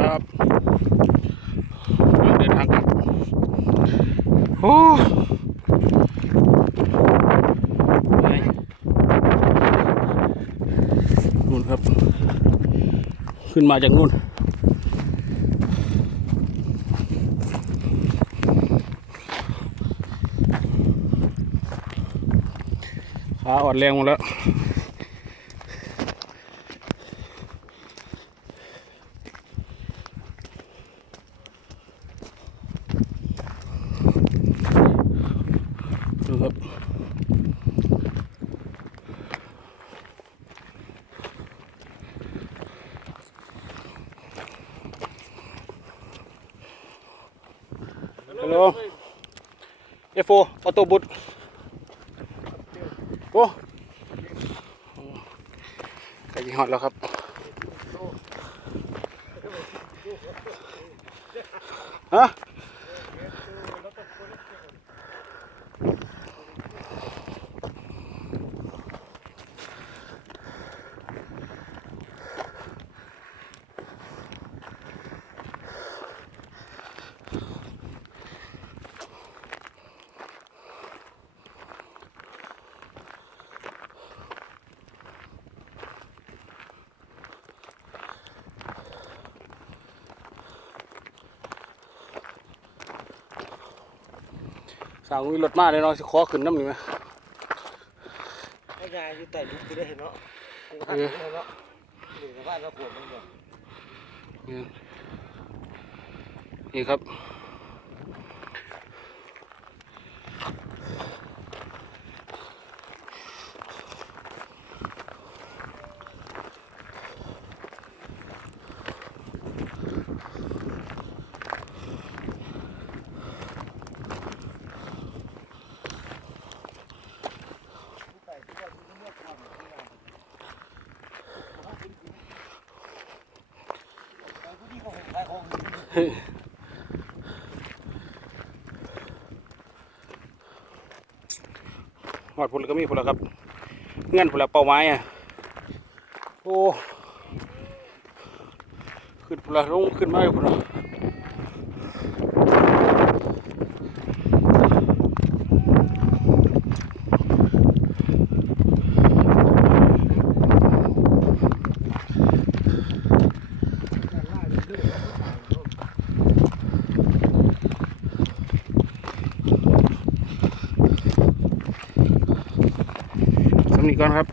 ครับเดินทางกลับโอ้นู่นครับขึ้นมาจากนู่นขาอ่อนแรงหมดแล้วดูครับฮัลโหลF4 ออโต้บูทโอ้ใกล้จะฮอดแล้วครับฮะสั่งมีรถมาเลยเนาะสิขอขึ้นน้ำหนึ่งไหมให้ยายอยู่ใต้ดินก็ได้เนาะกูก็ทำได้เนาะหรือว่าเราปวดมันก่อนนี่ครับหอดพุ่นก็มีพุ่นแล้วครับเงื่อนพุ่นแล้วเป้าไม้อ่ะโอ้ขึ้นพุ่นแล้วลงขึ้นมาอยู่พุ่นแล้วสำนีก่อนครับ